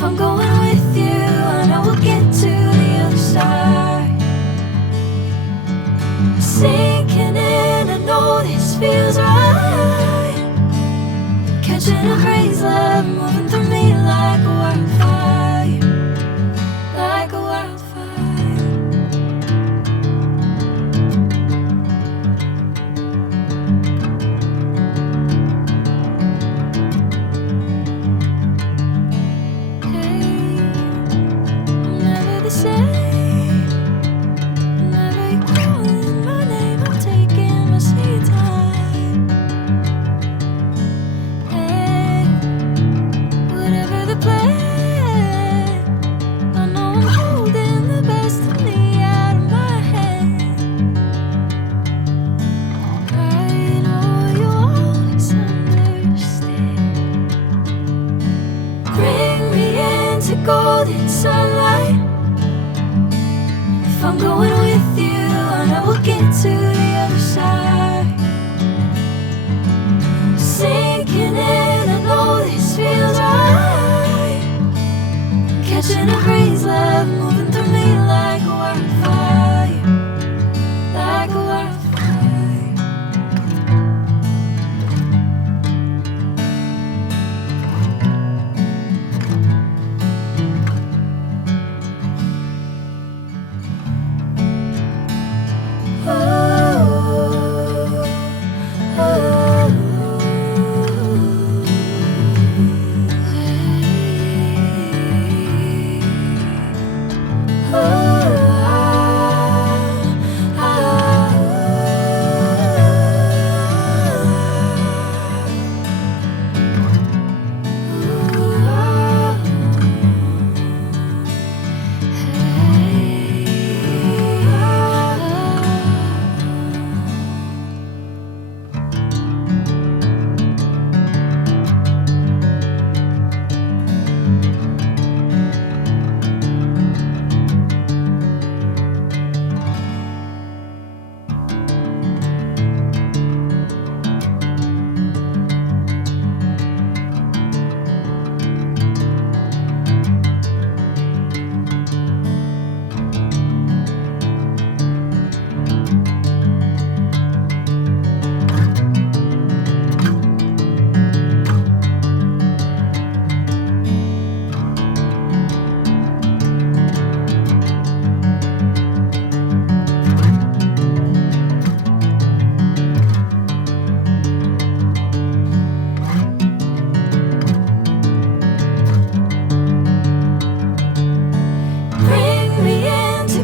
If I'm going with you, I know we'll get to the other side. Sinking in, I know this feels right. Catching a crazy love, moving through me like a wildfire, like a wildfire. Golden sunlight. If I'm going with you, I know we'll get to the other side. Sinking in, I know this feels right. Catching a crazy love, moving through me like a wildfire, like a wildfire.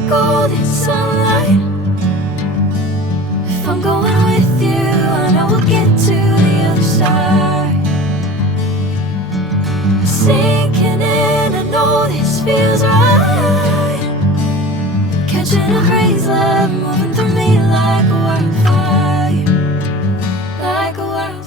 Golden sunlight. If I'm going with you, I know we'll get to the other side. Sinking in, I know this feels right. Catching a crazy love, moving through me like a wildfire, like a wildfire.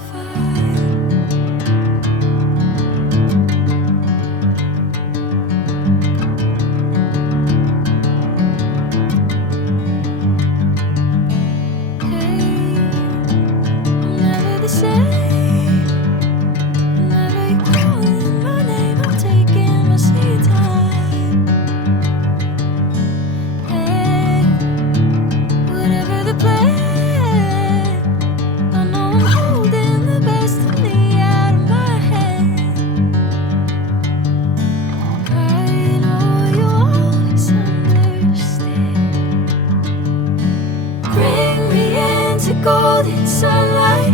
Golden sunlight.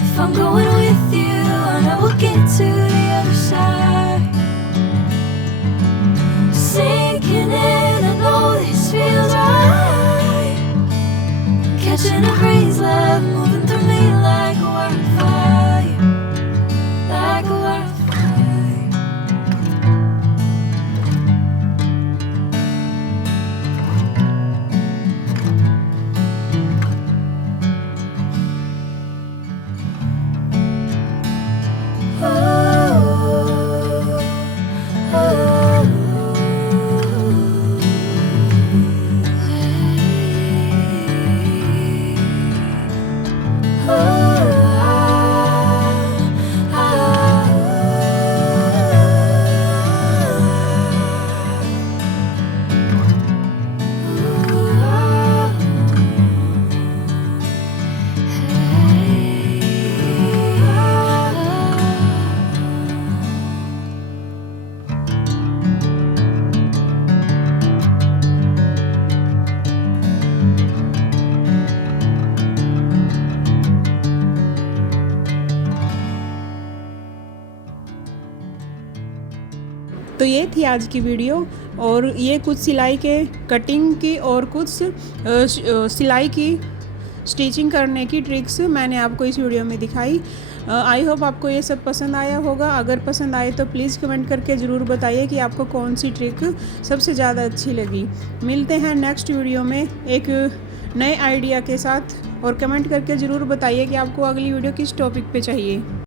If I'm going with you, I know we'll get to the other side. Sinking in, I know this feels right. Catching a crazy love, moving through me like a wildfire, like a wildfire. Oh. ये थी आज की video, और ये कुछ सिलाई के cutting की और कुछ सिलाई की स्टिचिंग करने की ट्रिक्स मैंने आपको इस वीडियो में दिखाई। आई होप आपको ये सब पसंद आया होगा। अगर पसंद आए तो प्लीज़ कमेंट करके ज़रूर बताइए कि आपको कौन सी ट्रिक सबसे ज़्यादा अच्छी लगी। मिलते हैं नेक्स्ट वीडियो में एक नए आइडिया के साथ, और कमेंट करके ज़रूर बताइए कि आपको अगली वीडियो किस टॉपिक पे चाहिए।